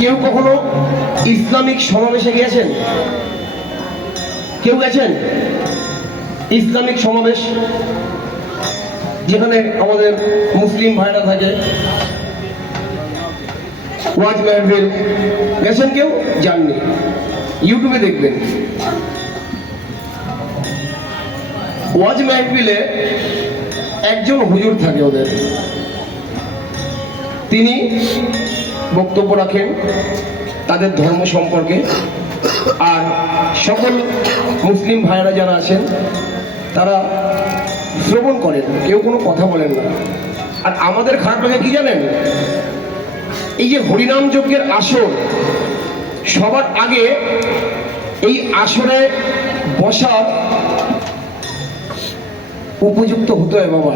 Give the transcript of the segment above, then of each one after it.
কেউ কখনো ইসলামিক সমাবেশে গিয়েছেন? কেউ গেছেন ইসলামিক সমাবেশ, যেখানে আমাদের মুসলিম ভাইরা থাকে, ওয়াজ মাহফিল? গেছেন কেউ? যাননি? ইউটিউবে দেখবেন। ওয়াজ মাহফিলে একজন হুজুর থাকে ওদের, তিনি বক্তব্য রাখেন তাদের ধর্ম সম্পর্কে, আর সকল মুসলিম ভাইরা যারা আছেন তারা শ্রবণ করেন, কেউ কোনো কথা বলেন না। আর আমাদের খারাপ লাগে কি জানেন? এই যে হরিনাম যজ্ঞের আসর, সবার আগে এই আসরে বসার উপযুক্ত হতে হয় বাবা।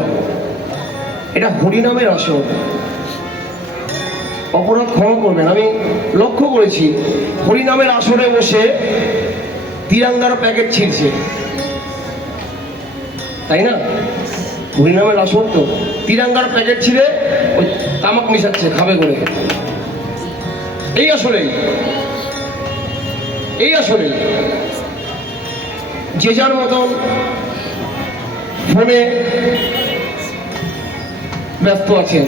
এটা হরিনামের আসর, অপরাধ ক্ষমা করবেন, আমি লক্ষ্য করেছি হরিনামের আসরে বসে তিরঙ্গার প্যাকেট ছিঁড়ছে, তাই না? হরিনামের আসর তো তিরঙ্গার প্যাকেট ছিঁড়ে ওই তামাক মিশাচ্ছে খাবে করে। এই আসলে যে যার মতন ফোনে ব্যস্ত আছেন,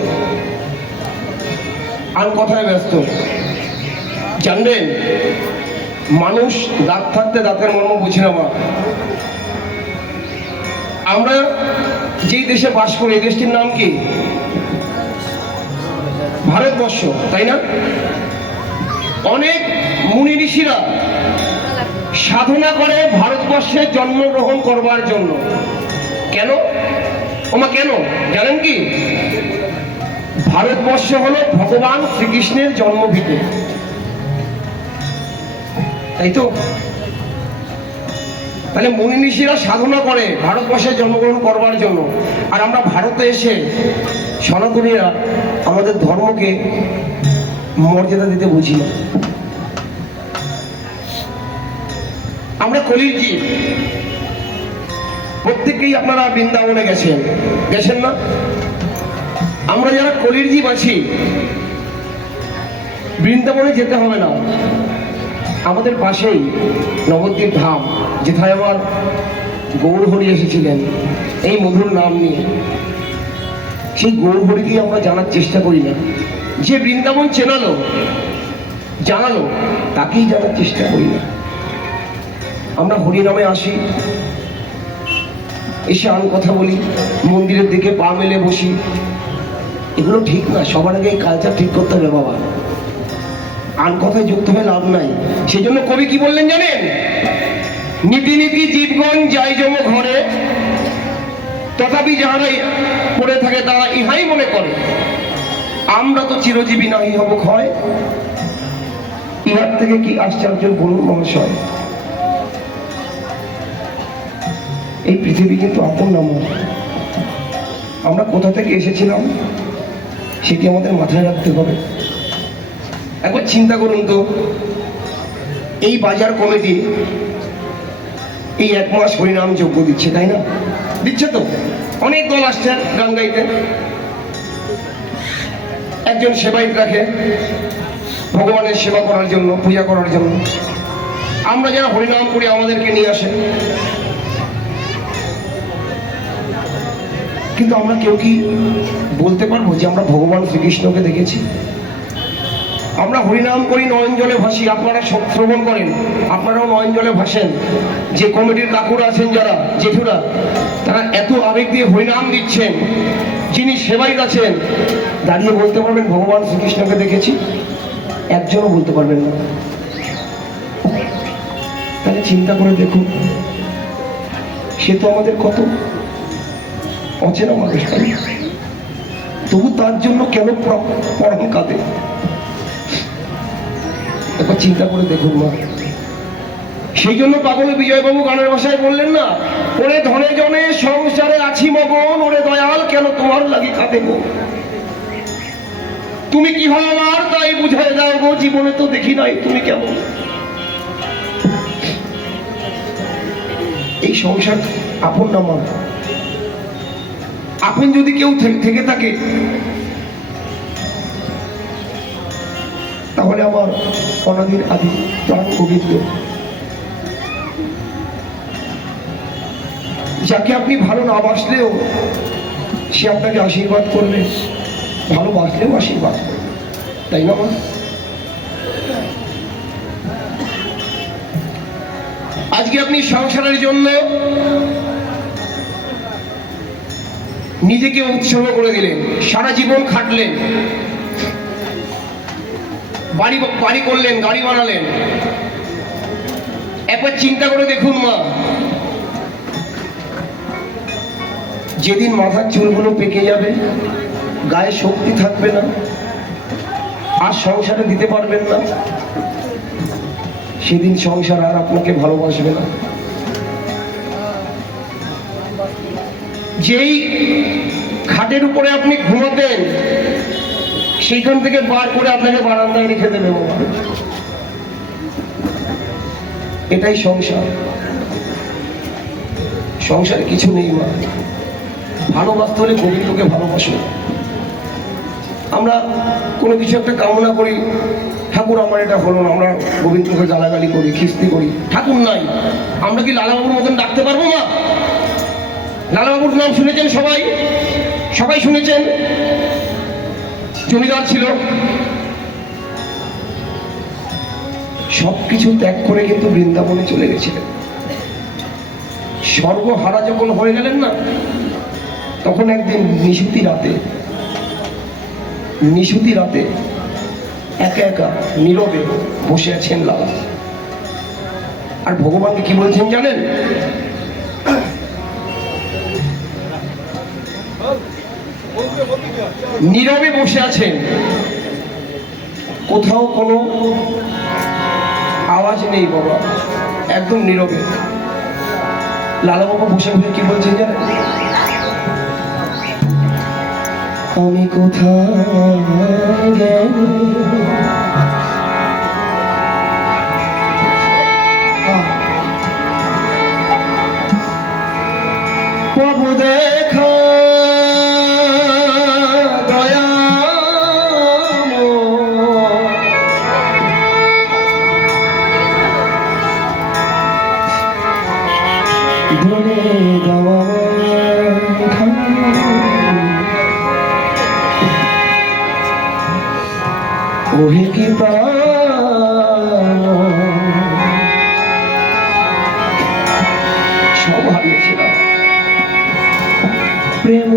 আর কথায় ব্যস্ত। জানবেন, মানুষ দাঁত থাকতে দাঁতের মর্ম বুঝি না। আমরা যেই দেশে বাস করি, এই দেশটির নাম কি? ভারতবর্ষ, তাই না? অনেক মুনি ঋষিরা সাধনা করে ভারতবর্ষে জন্মগ্রহণ করবার জন্য। কেন ওমা কেন জানেন কি? ভারতবর্ষ হলো ভগবান শ্রীকৃষ্ণের জন্মভূমি, তাই তো? তাহলে মুনি ঋষিরা সাধনা করে ভারতবর্ষে জন্মগ্রহণ করবার জন্য, আর আমরা ভারতে এসে সনাতনীরা আমাদের ধর্মকে মর্যাদা দিতে বুঝি না। আমরা কলির জীব, প্রত্যেকেই আপনারা বৃন্দাবনে গেছেন না? আমরা যারা কলির জীব আছি, বৃন্দাবনে যেতে হবে না, আমাদের পাশেই নবদ্বীপ ধাম, যেথায় আমার গৌরহরি এসেছিলেন এই মধুর নাম নিয়ে। সেই গৌরহরিকে আমরা জানার চেষ্টা করি না। যে বৃন্দাবন জানালো তাকেই জানার চেষ্টা করি না। আমরা হরিনামে আসি, এসে আন কথা বলি, মন্দিরের দিকে পা মেলে বসি, এগুলো ঠিক না। সবার আগে এই কালচার ঠিক করতে হবে বাবা, আন কথায় যুক্ত হয়ে লাভ নাই। সেই জন্য কবি কি বললেন জানেন? নীতি নীতি জীবগণ যাই যম ঘরে, তথাপি যাহারা পড়ে থাকে তারা ইহাই মনে করে, আমরা তো চিরজীবী নাহি হব ক্ষয়। ইহার থেকে কি আশ্চর্য বলুন মহাশয়? এই পৃথিবী কিন্তু আপন নাম। আমরা কোথা থেকে এসেছিলাম সেটি আমাদের মাথায় রাখতে হবে। একবার চিন্তা করুন তো, এই বাজার কমিটি এই 1 মাস হরিনাম যজ্ঞ দিচ্ছে, তাই না? দিচ্ছে তো। অনেক দল আসছে গান গাইতে, একজন সেবায়িত রাখে ভগবানের সেবা করার জন্য, পূজা করার জন্য। আমরা যারা হরিনাম করি আমাদেরকে নিয়ে আসে, কিন্তু আমরা কেউ কি বলতে পারবো যে আমরা ভগবান শ্রীকৃষ্ণকে দেখেছি? আমরা হরিনাম করি, নয়ন জলে ভাসি। আপনারা শ্রবণ করেন, আপনারাও নয়ন জলে ভাসেন। যে কমিটির কাকুরা আছেন, যারা জেঠুরা, তারা এত আবেগ দিয়ে হরিনাম দিচ্ছেন। যিনি সেবায়িত আছেন, দাঁড়িয়ে বলতে পারবেন ভগবান শ্রীকৃষ্ণকে দেখেছি? একজনও বলতে পারবেন না। তাহলে চিন্তা করে দেখুন, সে তো আমাদের কত অচেনা মানুষ, তবু তার জন্য কেন পরম কাঁদে? একবার চিন্তা করে দেখুন মা। সেই জন্য পাগল বিজয়বাবু গানের ভাষায় বললেন না, ওরে ধনে জনে সংসারে আছি মগন, ওরে দয়াল কেন তোমার লাগি কাঁদে গো। তুমি কি হয় আমার তাই বুঝাই দাও গো, জীবনে তো দেখি নাই তুমি কেমন। এই সংসার আপন না মা। আপন যদি কেউ থেকে থাকে ঘরে আমার অনাদির আদি প্রাণ গোবিন্দ, যাকে আপনি ভালো না বাসলেও সে আপনাকে আশীর্বাদ করবে, ভালোবাসলেও আশীর্বাদ করবে, তাই না মা? আজকে আপনি সংসারের জন্য নিজেকে উৎসর্গ করে দিলেন, সারা জীবন খাটলেন, বাড়ি করলেন, গাড়ি বানালেন। একবার চিন্তা করে দেখুন মা, যেদিন মাথার চুলগুলো পেকে যাবে, গায়ে শক্তি থাকবে না, আর সংসারে দিতে পারবেন না, সেদিন সংসার আর আপনাকে ভালোবাসবে না। যেই খাটের উপরে আপনি ঘুমাতেন, সেইখান থেকে বার করে আপনাকে বারান্দায় রেখে দেবে বাবা। এটাই সংসার। সংসারে কিছু নেই মা। ভালোবাসতে হলে গোবিন্দকে ভালোবাসো। আমরা কোনো কিছু একটা কামনা করি, ঠাকুর আমার এটা হলো না, আমরা গোবিন্দকে গালাগালি করি, খিস্তি করি। ঠাকুর নাই, আমরা কি লালাবাবুর মতন ডাকতে পারবো মা? লালাবাবুর নাম শুনেছেন সবাই? সবাই শুনেছেন। জমিদার ছিল, সবকিছু ত্যাগ করে কিন্তু বৃন্দাবনে চলে গেছিলেন। সর্বহারা যখন হয়ে গেলেন না, তখন একদিন নিশুতি রাতে একা একা নীরবে বসে আছেন লালা। আর ভগবানকে কি বলছেন জানেন? নীরবে বসে আছেন, কোথাও কোনো আওয়াজ নেই বাবা, একদম নীরবে। লালা বাবা বসে বসে কি বলছেন জানেন? আমি কোথায় গেলে প্রভু দেখা ধরে দেওয়া ওহে কি সব হারিয়েছিলাম, প্রেম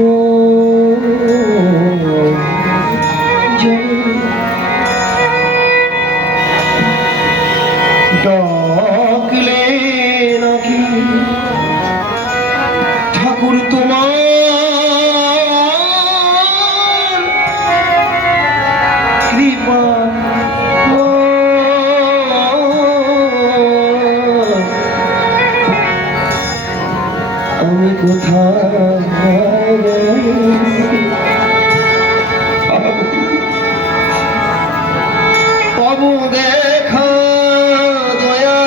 ডাকলে নাকি ঠাকুর তোমার কৃপা, আমি কোথায় পাবো দেখা দয়া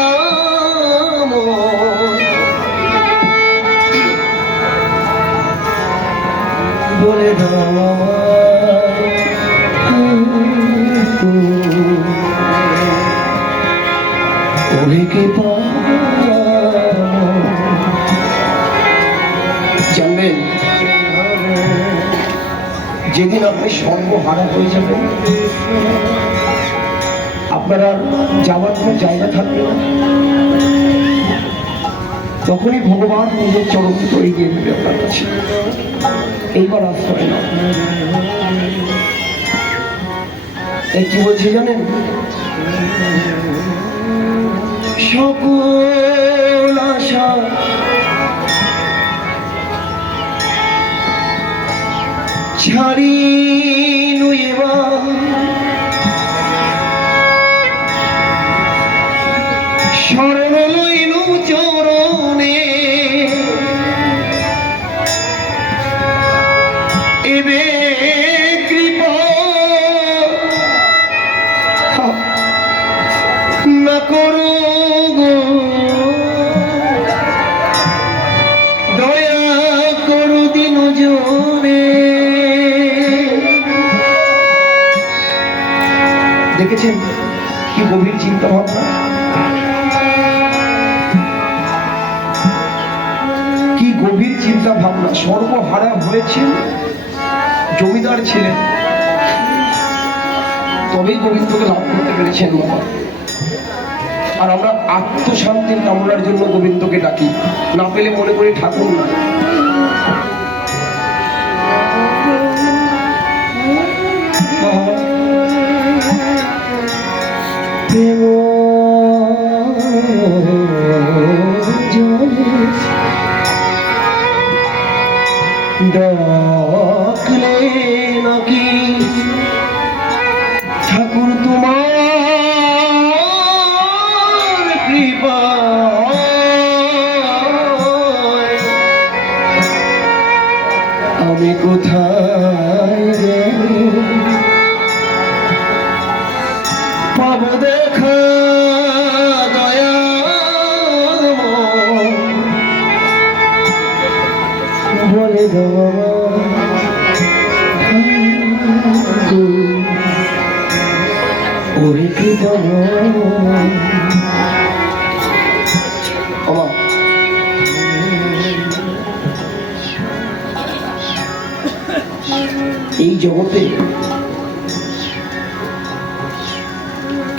বলে দাও জানবেন, যেদিন আপনি সর্বহারা হয়ে যাবেন, আপনার আর যাওয়ার কোনো জায়গা থাকবে না, তখনই ভগবান নিজের চরণ তৈরি দিয়ে দেবে আপনার কাছে। এইবার আশ্রয় না। এই কি বলছি জানেন? সকল আশা ছাড়ি নুইবা শরণ লইনু চরণে, এবে কৃপা না করো গো, দয়া করো দিন জোরে। দেখেছেন কি গভীর চিন্তা ভাবনা, কি গভীর চিন্তা ভাবনা। সর্বহারা হয়েছেন, জমিদার ছিলেন, তবেই গোবিন্দকে লাভ করতে পেরেছেন বাবা। আর আমরা আত্মশান্তির কামনার জন্য গোবিন্দকে ডাকি, না পেলে মনে করি ঠাকুর না। ডাকলে নাকি ঠাকুর তোমার কৃপা, আমি কোথায় পাবো দেখা দয়া, বলে দেওয়া ওরে কৃপা। এই জগতে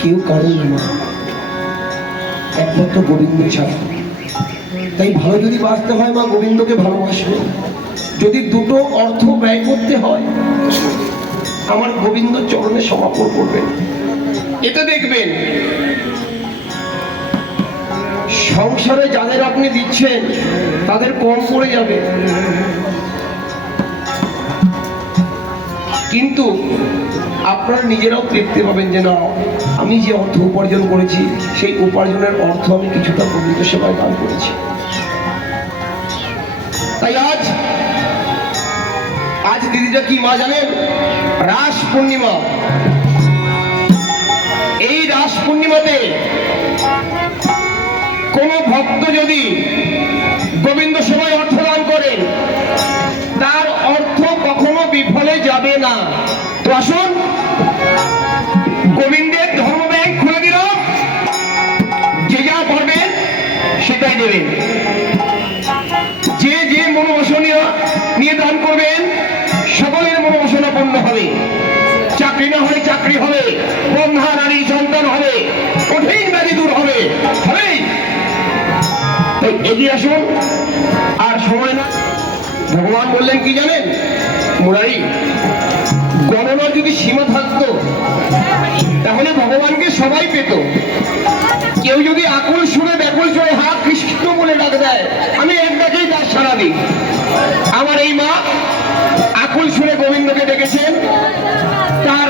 কেউ কারণ না, একমাত্র গোবিন্দ ছাড়া। তাই ভালো যদি বাঁচতে হয় মা গোবিন্দকে ভালোবাসবে। যদি দুটো অর্থ ব্যয় করতে হয় আমার গোবিন্দ চরণে সমর্পণ করবেন। এটা দেখবেন সংসারে যাদের আপনি দিচ্ছেন তাদের কম পড়ে যাবে, কিন্তু আপনারা নিজেরাও তৃপ্তি পাবেন যে না, আমি যে অর্থ উপার্জন করেছি সেই উপার্জনের অর্থ আমি কিছুটা গোবিন্দ সেবায় দান করেছি। তাই আজ দিদিটা কি মা জানেন? রাস পূর্ণিমা। এই রাস পূর্ণিমাতে কোন ভক্ত যদি গোবিন্দ সেবায় অর্থ দান করেন তার অর্থ কখনো বিফলে যাবে না। তো আসুন গোবিন্দের ধর্ম ব্যাংক খুলে দিল, যে যা করবেন সেটাই দেবেন। যে যে মনোবাসনা নিয়ে দান করবেন সকলের মনোবাসনা পূর্ণ হবে। চাকরি না হলে চাকরি হবে, বন্ধা নারী সন্তান হবে, কঠিন ব্যাধি দূর হবে। তাই এগিয়ে আসুন, আর সময় না। ভগবান বললেন কি জানেন মুরারি, গণনার যদি সীমা থাকতো তাহলে ভগবানকে সবাই পেত। কেউ যদি আকুল সুরে ব্যাকুল চড়ে হাত কৃষ্ণ বলে ডাক দেয়, আমি এক ডাকেই তার সারা দিই। আমার এই মা আকুল সুরে গোবিন্দকে ডেকেছেন, তার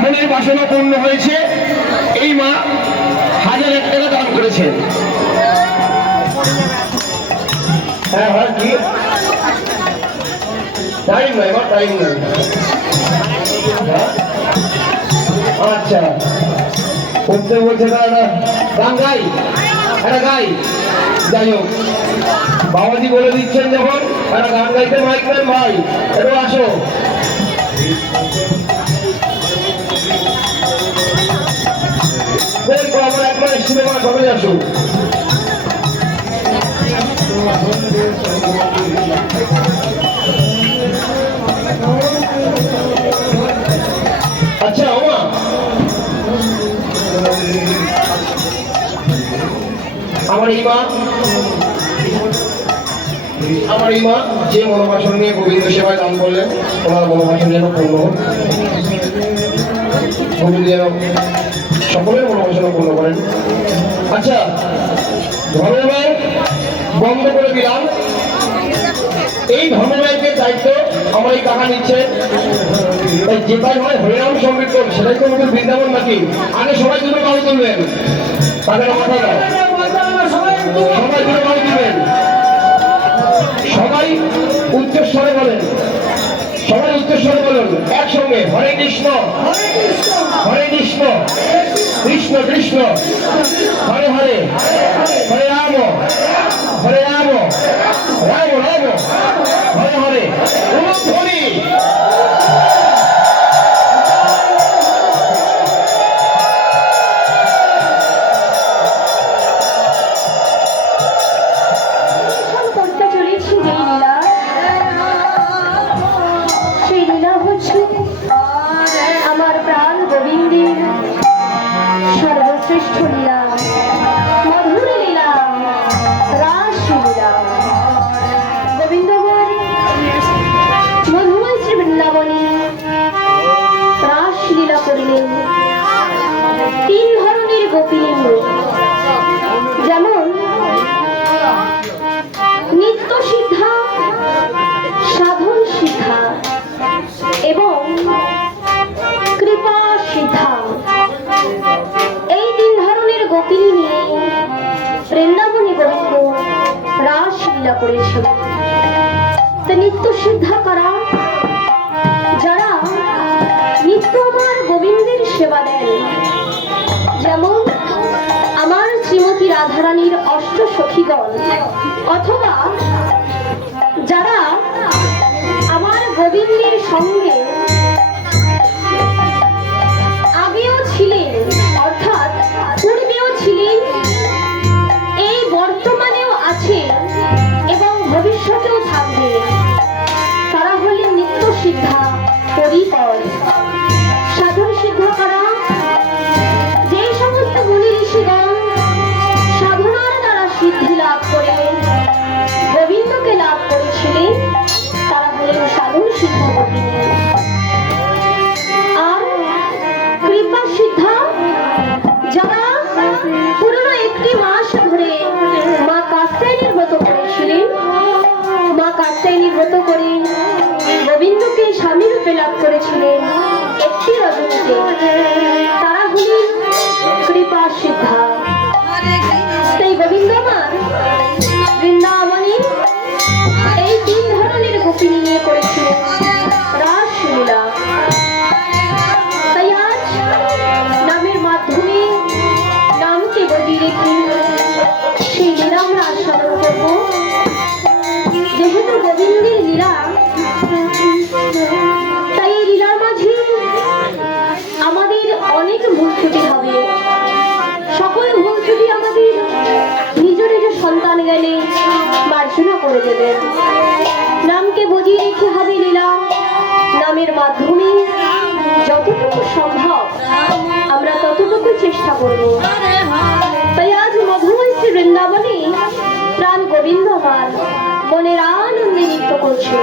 মনের বাসনা পূর্ণ হয়েছে। এই মা 1000 টাকা দান করেছেন। হ্যাঁ হ্যাঁ, কি টাইম নাই বা টাইম নাই। আচ্ছা, করতে বলছে গান গাই, একটা গাই। যাই হোক, বাবাজি বলে দিচ্ছেন যখন একটা গান গাইতে মাইক নেন ভাই, একটু আসো। আমার একবার সিনেমা কবে আসো। আচ্ছা ওমা, আমার এই মা যে মনোবাসনা নিয়ে গোবিন্দ সেবায় দান করলেন, ওনার মনোবাসনা যেন পূর্ণ হোক। গোবিন্দ যেন সকলের মনোবাসনা পূর্ণ করেন। আচ্ছা, ধর্মব্যাংক বন্ধ করে দিলাম। এই ধর্মব্যাংকের দায়িত্ব আমার এই কাকা নিচ্ছেন। যেটাই হয় হরিনাম সংকীর্তন, সেটাই তো আমাদের বৃন্দাবন নাকি। আগে সবাই দুটো গাড়ি তুলবেন, তাদের মাথা দাও, সবাই দুটো গাড়ি দিবেন। সবাই উচ্চস্বরে বলেন, সবাই উচ্চস্বরে বলুন একসঙ্গে, হরে কৃষ্ণ হরে কৃষ্ণ কৃষ্ণ কৃষ্ণ হরে হরে, হরে রাম হরে রাম রাম রাম হরে হরে। ধ্বনি লীলা করেছিল। তা নিত্য সিদ্ধা করা যারা নিত্য আমার গোবিন্দের সেবা দেন, যেমন আমার শ্রীমতী রাধারানীর অষ্ট সখীগণ, অথবা যারা আমার গোবিন্দের সঙ্গে আগেও ছিলেন, অর্থাৎ পূর্বেও ছিলেন, এই বর্তমানেও আছে এবং ভবিষ্যতেও থাকবে, তারা হলেন নিত্য সিদ্ধা পরিকর। সাধন সিদ্ধ করা যে সমস্ত মুনি ঋষিগণ সাধনার দ্বারা সিদ্ধি লাভ করে গোবিন্দকে লাভ করেছিলেন, তারা হলেন সাধন সিদ্ধ ভগিনী। আর কৃপা সিদ্ধা যারা পুরনো একটি মাস ধরে মা কাত্যায়নীর ব্রত করেছিলেন, মা কাত্যায়নীর ব্রত করে গোবিন্দকে স্বামী রূপে লাভ করেছিলেন একটি রজনীতে, তারা হলেন কৃপা সিদ্ধা। সেই গোবিন্দ আমার বৃন্দাবনে এই তিন ধরনের গোপিনী নিয়ে করেছিলেন রাসলীলা। তাই আজ নামের মাধ্যমে নামকে বজিয়ে রেখে সেই লীলা আমরা আস্বাদন করব। যেহেতু গোবিন্দের লীলা, তাই এই লীলার মাঝে আমাদের অনেক ভুল ত্রুটি হবে। সকল ভুল ত্রুটি আমাদের নিজ নিজ সন্তান জ্ঞানে মার্জনা করে দেবেন। নামকে বজিয়ে রেখে হবে লীলা। নামের মাধ্যমে যতটুকু সম্ভব আমরা ততটুকু চেষ্টা করব। তাই আজ মধুময় শ্রী বৃন্দাবনে প্রাণ গোবিন্দ আমার মনের আনন্দে নৃত্য করছে।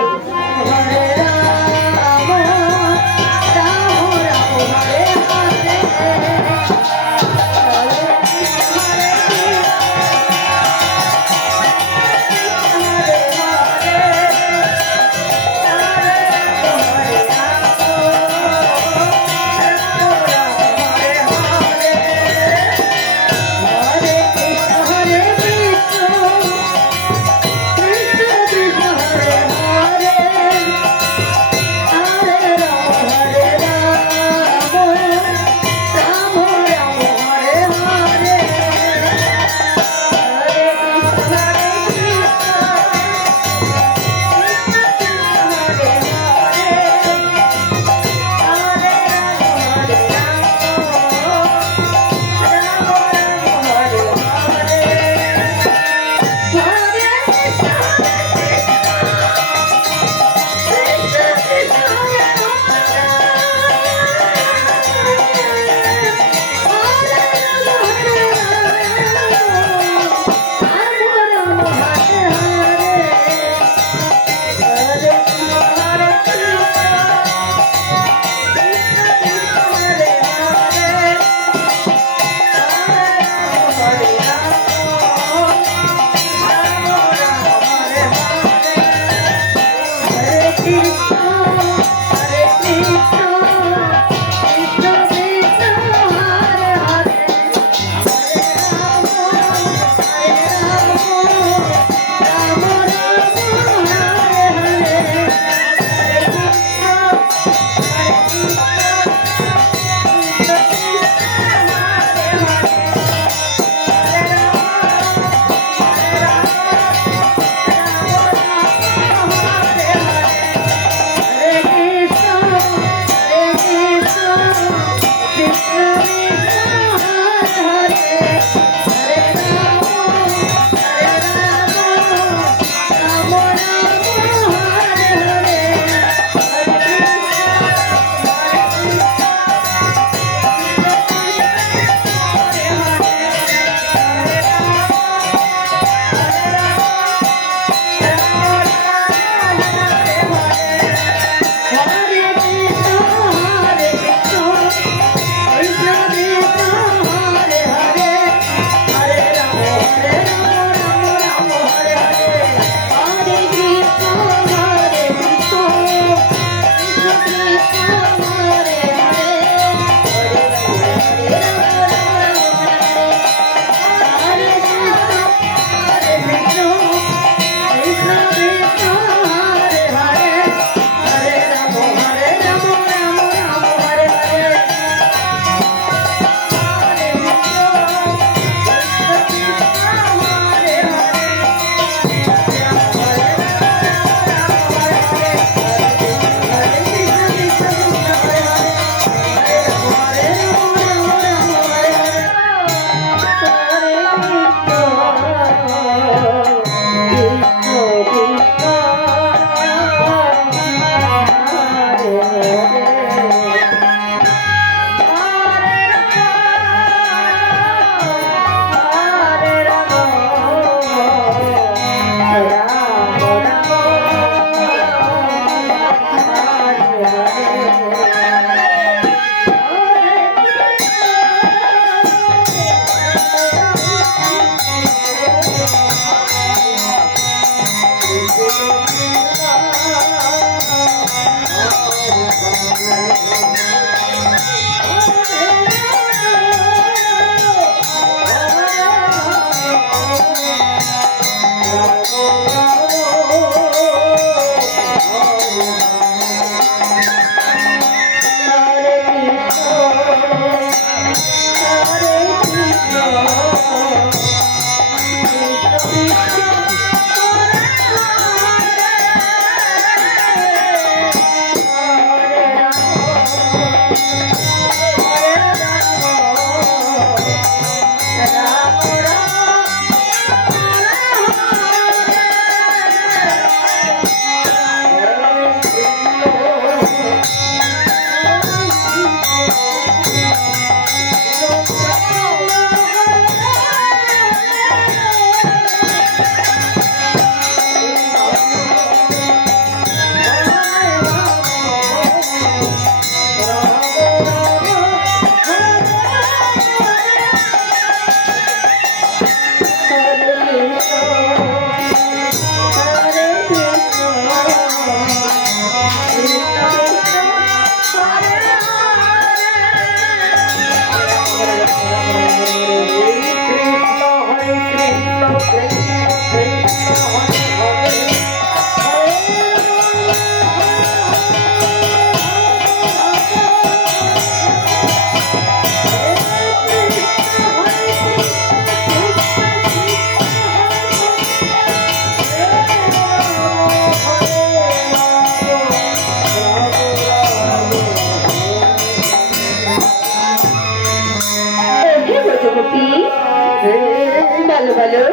বলো বলো,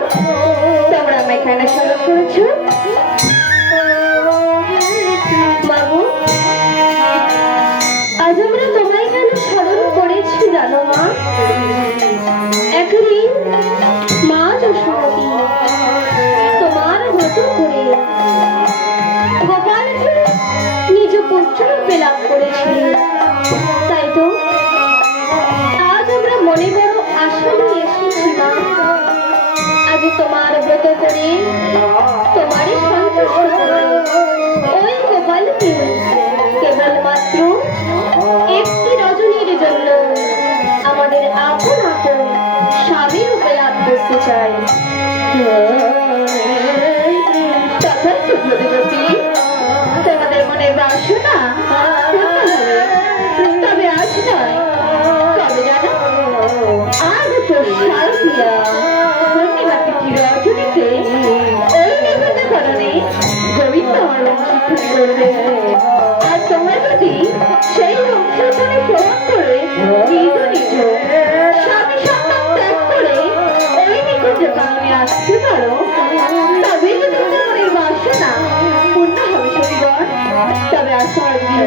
তোমরা আমায় কেন স্মরণ করেছো? মাগো, আজ আমরা তোমায় কেন স্মরণ করেছি জানো মা? একদিন মা যশোমতী তোমার ব্রত করে গোপালকে নিজ পুত্র রূপে লাভ করেছিলেন, তাই তো আজ আমরা মনে বড় আশা নিয়ে এসেছি মা। আজ তোমার ব্রত করে তোমারই সন্তুষ্ট করে ওই গোপালকে কেবলমাত্র একটি রজনীর জন্য আমাদের আপন আপন স্বামী রূপে লাভ করতে চাই। তখন সুব্রতবতী, তোমাদের মনে বাসনা তবে আজ নয়, কবে জানো? আজ তো শারদীয়া পূর্ণিমা তিথি রজনীতে ওই নিবেদন করণে গোবিন্দ অংশীদান করবে। আর তোমরা যদি সেই অংশীদানে প্রমাণ করে নিজ নিজ স্বামী সন্তান ত্যাগ করে ওই নিকুঞ্জ কাননে আসতে পারো, তবে যদি তোমাদের মনের বাসনা পূর্ণ হবে সতীগণ। তবে আজ তোমার বিয়ে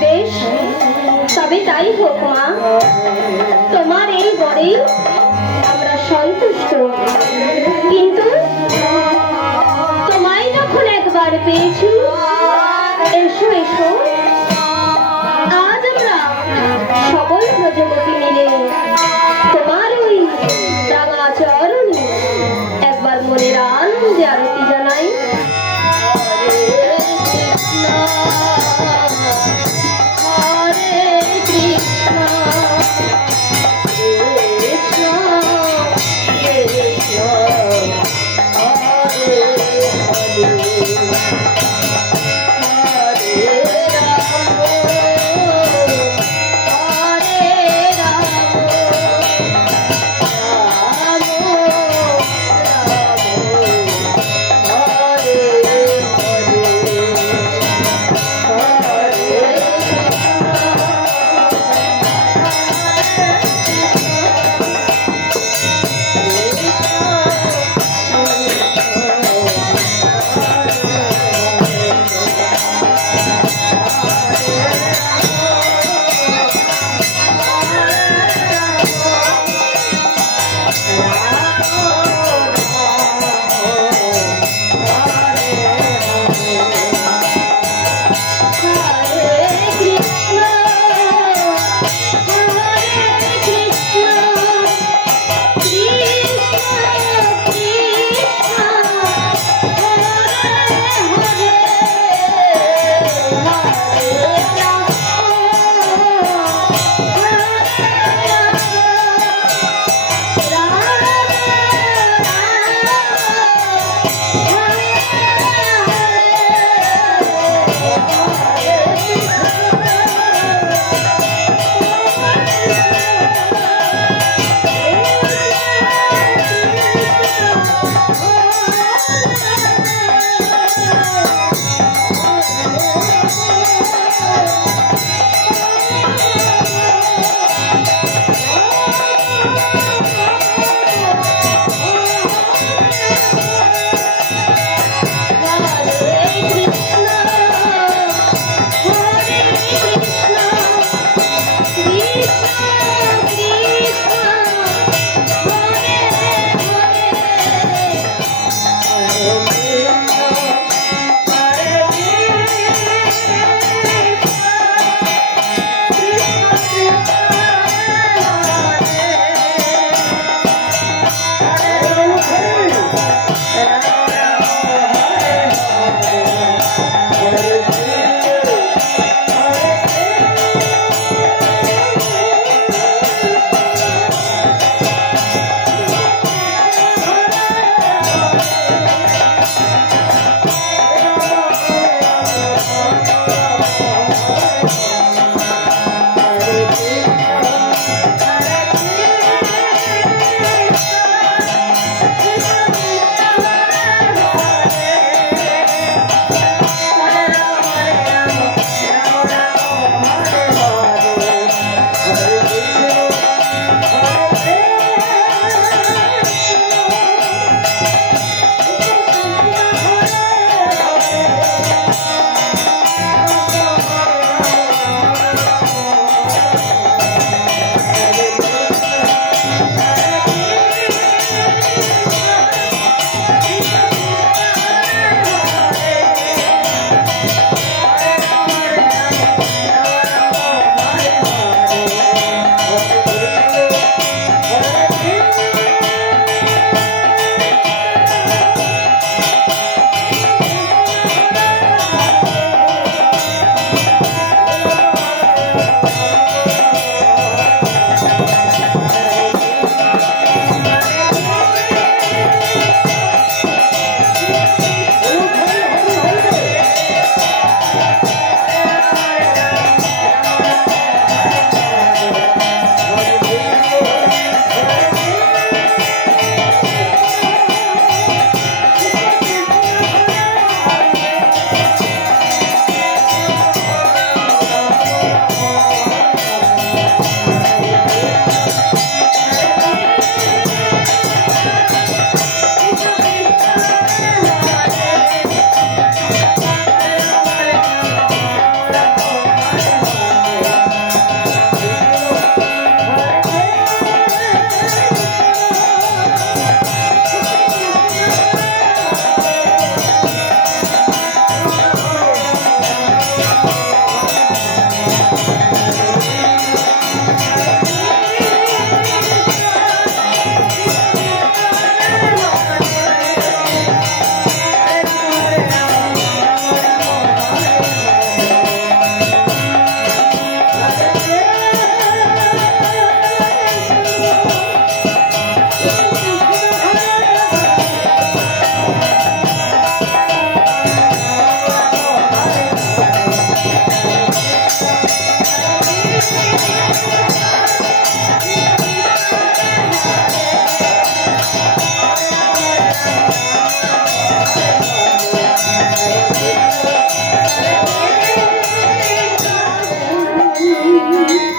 বেশ, তবে তাই হোক মা, তোমার এই বরেই আমরা সন্তুষ্ট। কিন্তু তোমায় যখন একবার পেয়েছি, এসো এসো, আজ আমরা সকল ব্রজবতী মিলে তোমার ওই রাঙা চরণে একবার মনের আনন্দে আরতি জানাই। Hare Rama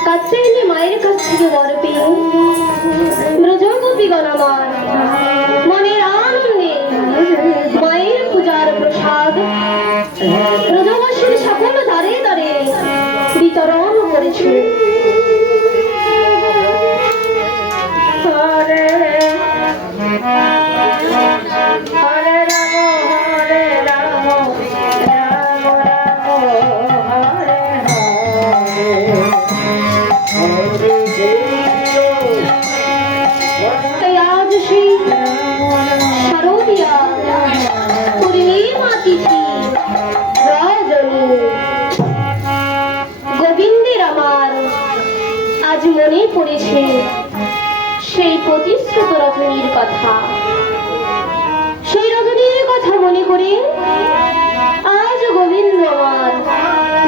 কাচ্চাইনি মায়ের কাছ থেকে বর পেয়ে ব্রজগোপীগণ আমার মনের আনন্দে মায়ের পূজার প্রসাদ ব্রজবাসীর সকল দ্বারে দ্বারে বিতরণ করেছে। হরে হরে রাম হরে রাম রাম রাম হরে তাই আজ সেই শারদীয়া পূর্ণিমা তিথি রজনী গোবিন্দের আমার আজ মনে পড়েছে সেই প্রতিশ্রুত রজনীর কথা। সেই রজনীর কথা মনে করে আজ গোবিন্দ আমার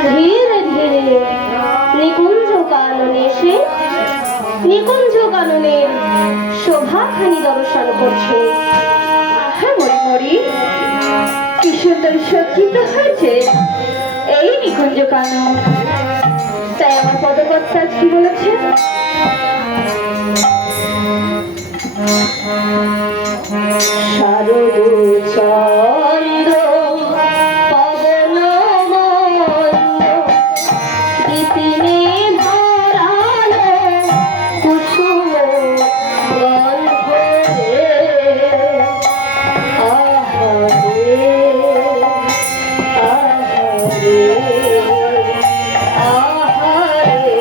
ধীরে ধীরে নিকুঞ্জ কাননে এসে নিকুঞ্জ কাননের শোভাখানি দর্শন করছে। হ্যাঁ মরি মরি কি সুন্দর সজ্জিত হয়েছে এই নিকুঞ্জ কানন। তাই আমার পদকর্তা আজ কি বলেছে? শারদ চন্দ্র পবন মন্দ বিপিনে ভরালো কুসুম গন্ধে আহারে আহারে আহারে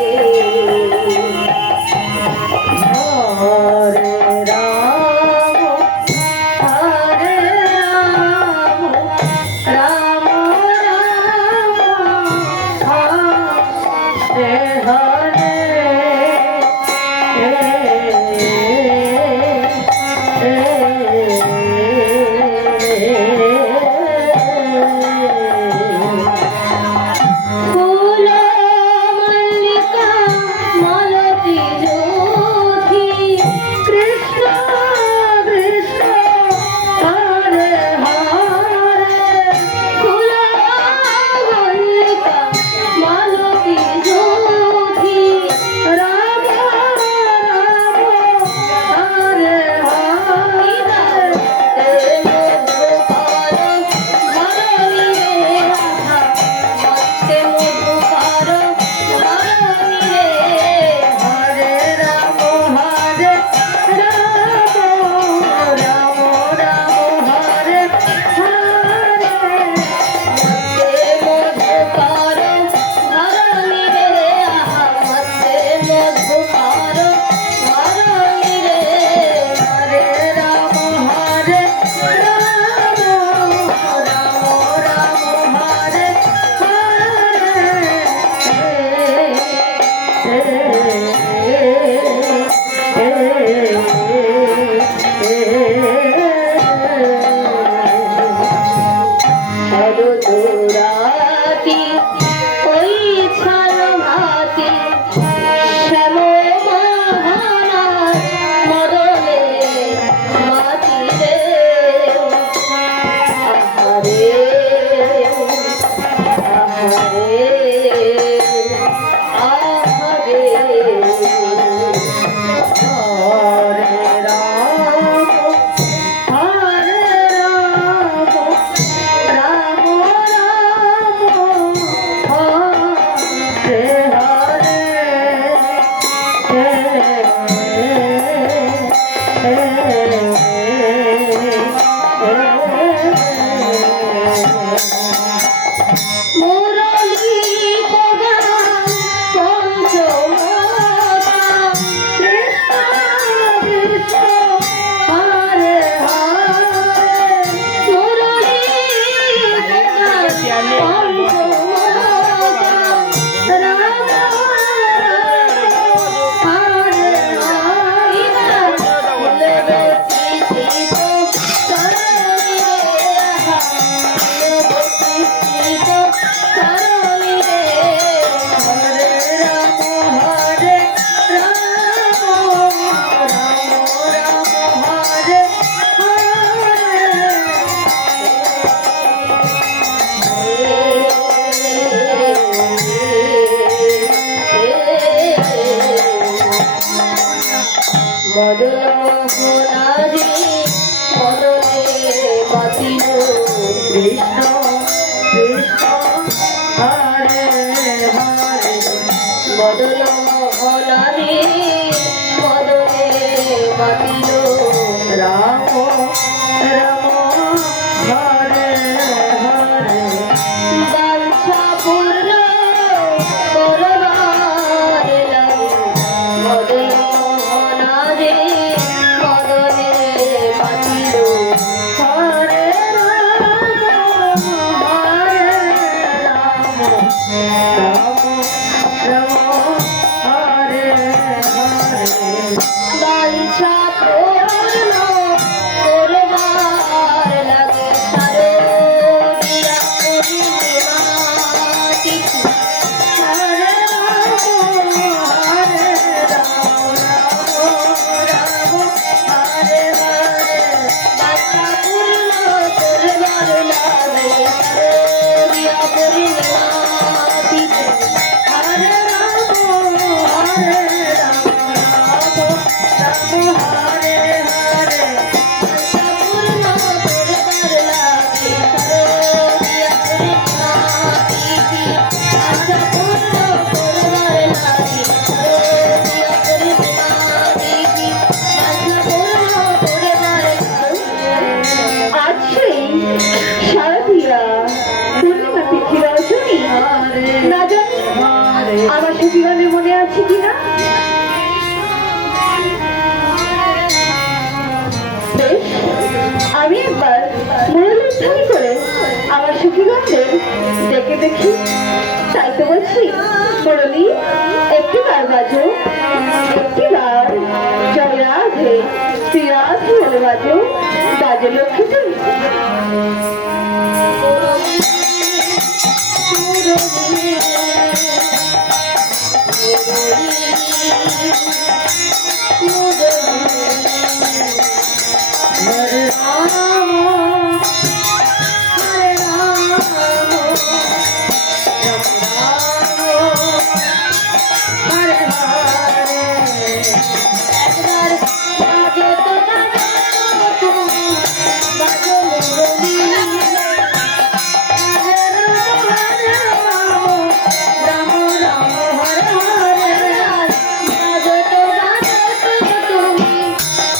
মদন মোহনারে মদনে বাতিল কৃষ্ণ কৃষ্ণ হরে হরে মদন মোহনারে মদনে বাতিল রাম রাম হরে হরে বাঞ্ছা পূর্ণ করবার লাগে মদন মোহনারে মদনে বাতিল হরে রাম হরে রাম রাম রাম হরে হরে বাঞ্ছা পূর্ণ করবার লাগে শারদিয়া পূর্ণিমা তিথি হরে রাম হরে রাম রাম হরে হরে বাঞ্ছা পূর্ণ করবার লাগে শারদিয়া পূর্ণিমা তিথি হরে রাম হরে রাম রাম হরে হরে বাঞ্ছা পূর্ণ করবার লাগে শারদিয়া পূর্ণিমা তিথি বাঞ্ছা পূর্ণ করবার লাগে শারদিয়া পূর্ণিমা তিথি বাঞ্ছা পূর্ণ করবার আজ সেই শারদীয়া পূর্ণিমা তিথি রজনী না জানি আমার সখীগণের মনে আছে কিনা। বেশ, আমি একবার মুরলীর ধ্বনি করে আমার সখীগণদের ডেকে দেখি। তাই তো বলছি, মুরলী একটি বার বাজো, একটি বার জয় রাধে শ্রী রাধে বলে বাজো, বাজো লক্ষ্মী তুমি। হরে রাম হরে রাম হরে হরে একবার বাজো তো বাজো তুমি বাজো মুরলী হরে রাম রাম রাম হরে হরে বাজো তো বাজো তুমি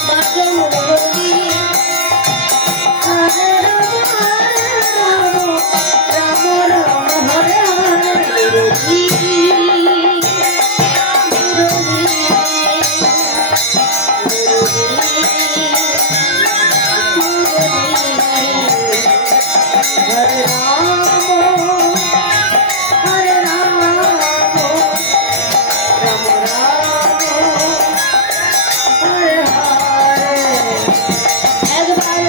বাজো মুরলী হরে রাম রাম রাম হরে হরে মুরলী হরে রাম হরে রাম রাম রাম হরে হরে একবার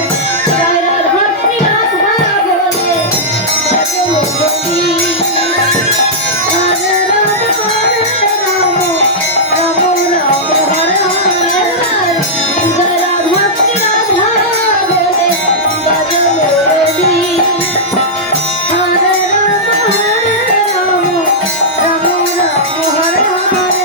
জয় রাধা শ্রী রাধা বলে বাজো মুরলী হরে রাম রাম রাম হরে হরে একবার জয় রাধা শ্রী রাধা বলে বাজো মুরলী হরে রাম রাম রাম হরে হরে হরে রাম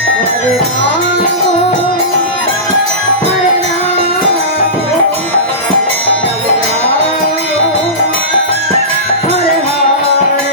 হরে রাম রাম রাম হরে হরে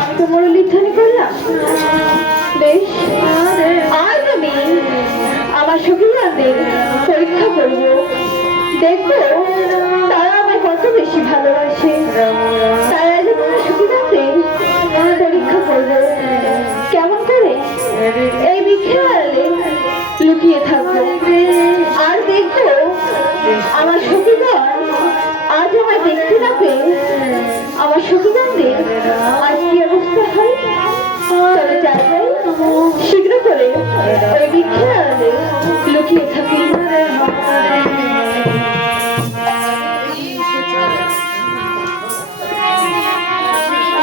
আমি তো মুরলীর ধ্বনি করলাম। বেশ, আজ আমি আমার সখীগণদের পরীক্ষা করব, দেখবো তারা আমায় কত বেশি ভালোবাসে। তাই আজ আমার সখীগণদের পরীক্ষা করবো। কেমন করে এই বিখ্যাত আমার সখীগণ আজ আমায় দেখতে না পেয়ে আমার সখীগণদের আজ কি অবস্থা হয় তবে যাই যাই শীঘ্র করে ওই বৃক্ষের আড়ালে লুকিয়ে থাকি।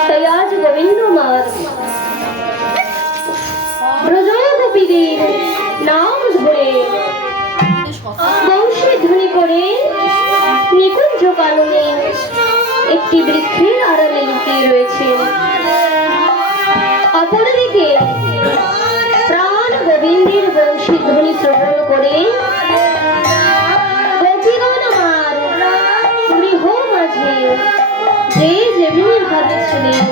তাই আজ গোবিন্দ মার ব্রজগোপীদের নাম ধরে বংশী ধ্বনি করে নিকুঞ্জ কাননে একটি বৃক্ষের আড়ালে লুকিয়ে রয়েছে। অপরদিকে প্রাণ গোবিন্দের বংশী ধ্বনি শ্রবণ করে গোপীগণ আমার গৃহ মাঝে যে যেমনি ভাবে ছিলেন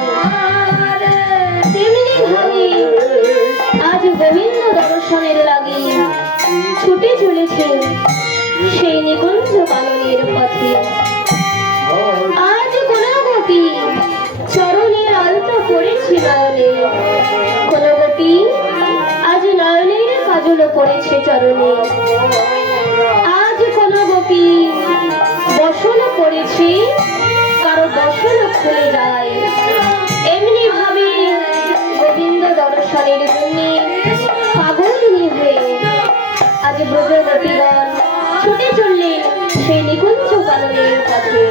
তেমনি ভাবে আজ গোবিন্দ দর্শনের লাগি ছুটে চলেছেন সেই নিকুঞ্জ কাননের পথে। আজ কোন গোপী চরণের আলতা পড়েছে নয়নে, কোন গোপী আজ নয়নের কাজল পড়েছে চরণে, আজ কোন গোপী বসন পড়েছে কারো বসন খুলে যায়। এমনি ভাবে গোবিন্দ দর্শনের জন্য পাগল হয়ে আজ ব্রজ গোপীগণ ছুটে চললেন সেই নিকুঞ্জ কাননের পথে।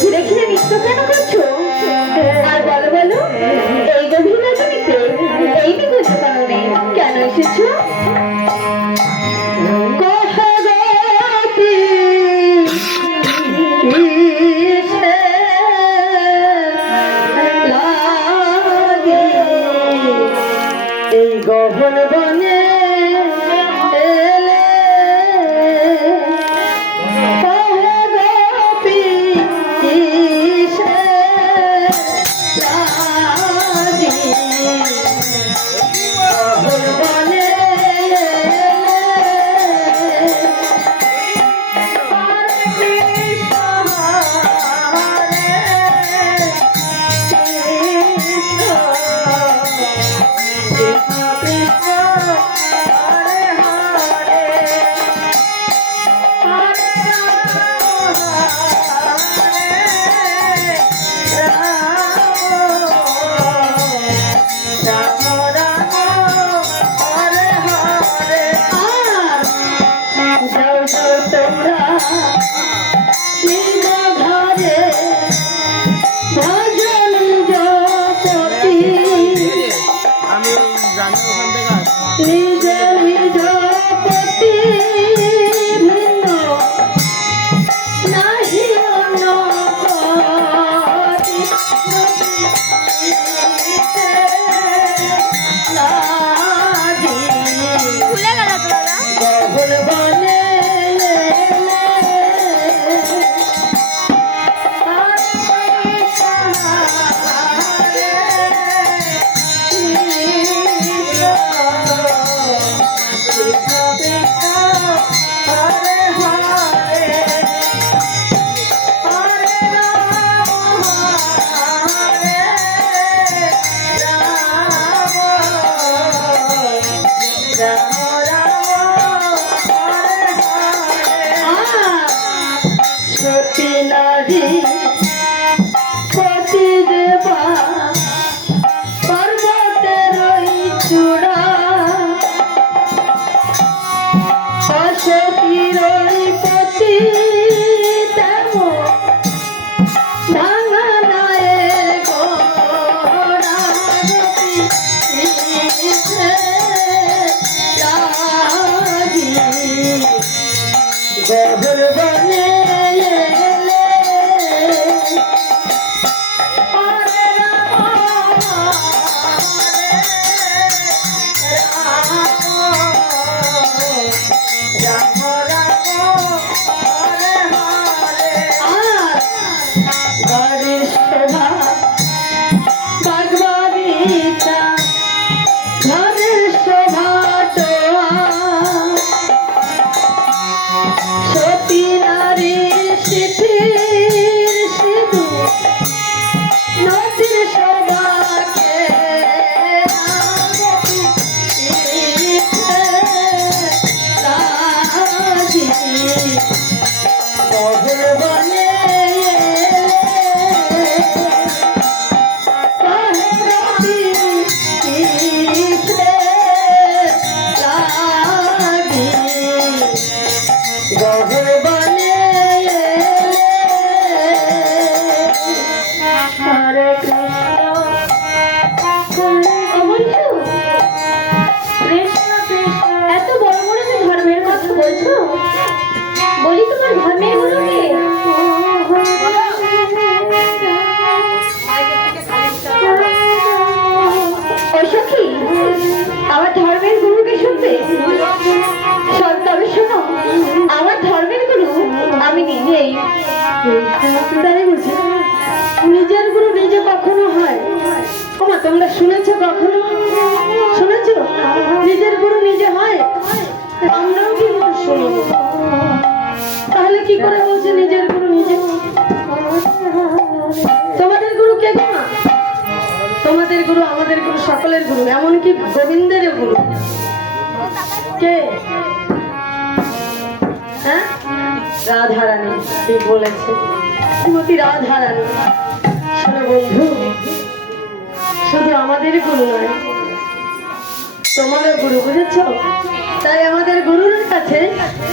ঘিরে ঘিরে নৃত্য কেন করছো? আর বলো বলো, এই গভীর রজনীতে এই নিকুঞ্জ কাননে কেন এসেছো? এই গহন বনে চূড়া নিজের গুরু নিজে হয়, আমরাও কিন্তু শুনি। তাহলে কি করে বলছে নিজের গুরু নিজে? তোমাদের গুরু কে গো মা? তোমাদের গুরু, আমাদের গুরু, সকলের গুরু, এমনকি গোবিন্দের গুরু কে? হ্যাঁ, রাধারানী ঠিক বলেছে, শ্রীমতী রাধারানী। শোনো বন্ধু, শুধু আমাদের গুরু নয়, তোমারও গুরু, বুঝেছ? তাই আমাদের গুরুর কাছে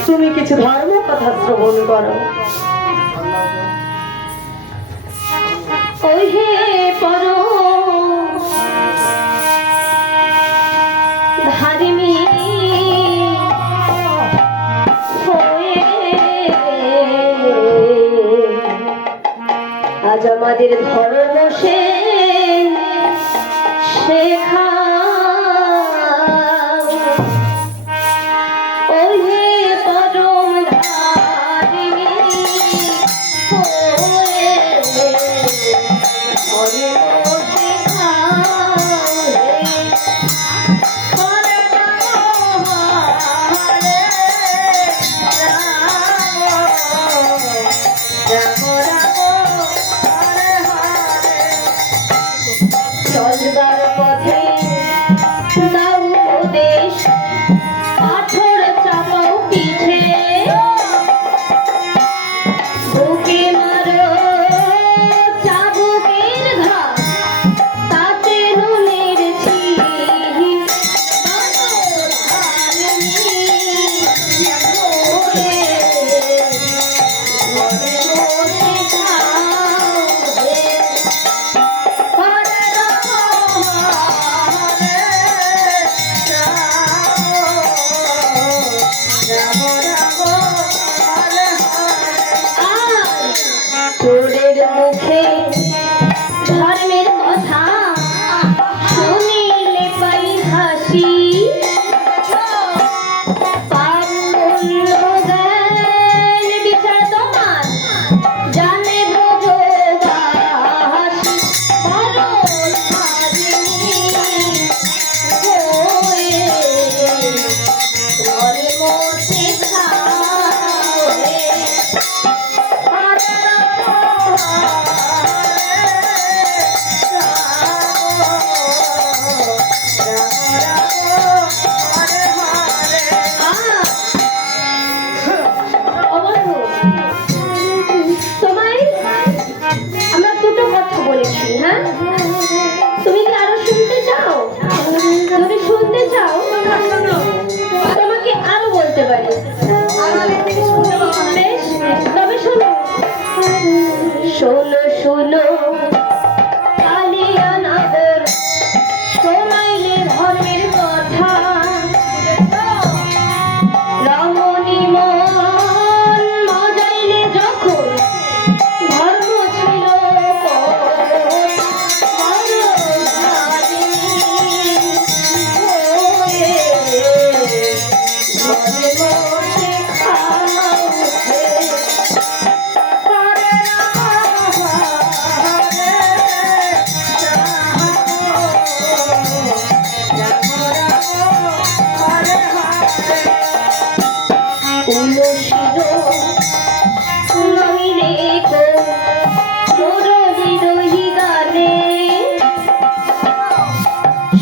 তুমি কিছু ধর্ম কথা শ্রবণ করো। ওই হে পরো ধারিণী হয়ে আজ আমাদের ধর্ম শেখা। ওই হে পরম ধারিণী হয়ে ধর্ম চলবার পথে দাও উপদেশ, পাথর চাপাও পিঠে, বুকে মারো চাবুকের ঘা, তাতে নুনের ছিরি, চোরের মুখে ধর্মের কথা শুনিলে পাই হাসি, পাপ পুণ্য জ্ঞান বিচার তোমার জানে ব্রজবাসী, পরম ধারিণী হয়ে ধর্ম শেখাও রে। তোমায় আমরা দুটো কথা বলেছি, হ্যাঁ? তুমি কি আরো শুনতে চাও? যদি শুনতে চাও তোমাকে আরো বলতে পারি। বেশ, তবে শোনো শোনো শোনো কালিয়ানগর শোনাইলে ধর্মের কথা, রমণী মন মজাইলে যখন ধর্ম ছিল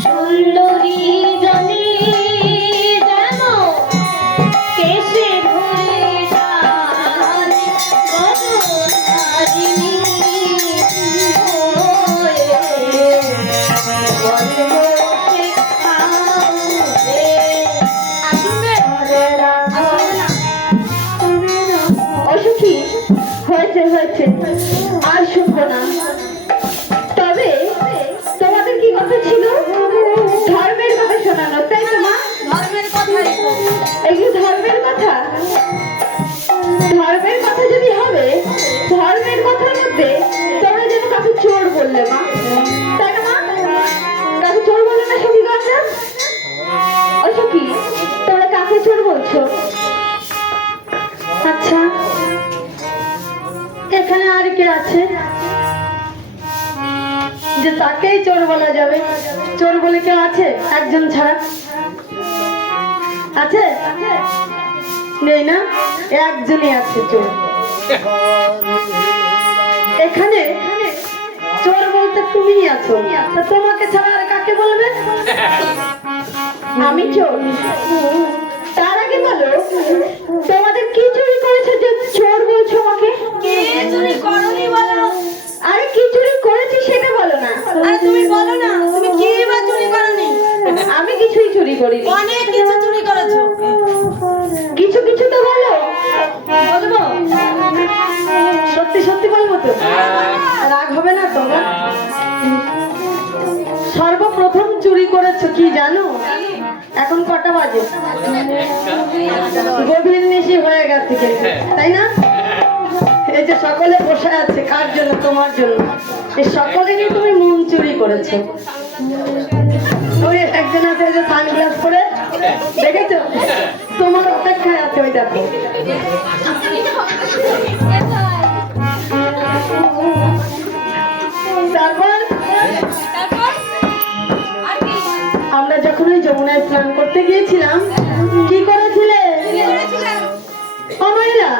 সুন্দরী জনী যেন কেশে ধরে ডাল, বদধারিণী হয়ে ধর্ম শেখাও রে। অসুখী হয়েছে হয়েছে, আর শুনবো না। তবে তোমাদের কি কথা ছিল? ধর্মের কথা শোনানো, তাই তো মা? ধর্মের কথা, এগুলো ধর্মের কথা। ধর্মের কথা যদি হবে, ধর্মের কথার মধ্যে তোমরা যেন কাকে চোর বললে মা, তাই না মা? কাকে চোর বললে না সখীগণরা? অসুখী, তোমরা কাকে চোর বলছো? আচ্ছা, এখানে আর কে আছে যে তাকেই চোর বলা যাবে? চোর বলে কেউ আছে একজন ছাড়া? আছে নেই না, একজনই আছে চোর। এখানে চোর বলতে তুমিই আছো, তা তোমাকে ছাড়া আর কাকে বলবে? আমি চোর। তার আগে বলো, তোমাদের কি চুরি করেছে যে চোর বলছো আমাকে? কে চুরি করনি বলো? আরে কি চুরি করেছি সেটা বলো না। আরে তুমি বলো না, তুমি কি বা চুরি করনি? আমি কিছুই চুরি করিনি। অনেক কিছু চুরি করেছো। কিছু কিছু তো বলো। বলবো? সত্যি সত্যি বলবো তো? রাগ হবে না তো? সর্বপ্রথম চুরি করেছো কি জানো? এখন কটা বাজে? গভীর নিশি হয়ে গেছে কিন্তু, তাই না? এই যে সকলে বসে আছে কার জন্য? তোমার জন্য। এই সকলেরই তুমি মন চুরি করেছো। ওই একজন আছে যে সানগ্লাস পরে, দেখেছো? তোমার অপেক্ষায় আছে, ওই দেখো। তারপর আমরা যখন ওই যমুনায় স্নান করতে গিয়েছিলাম, কি করেছিলে? ও মায়েরা,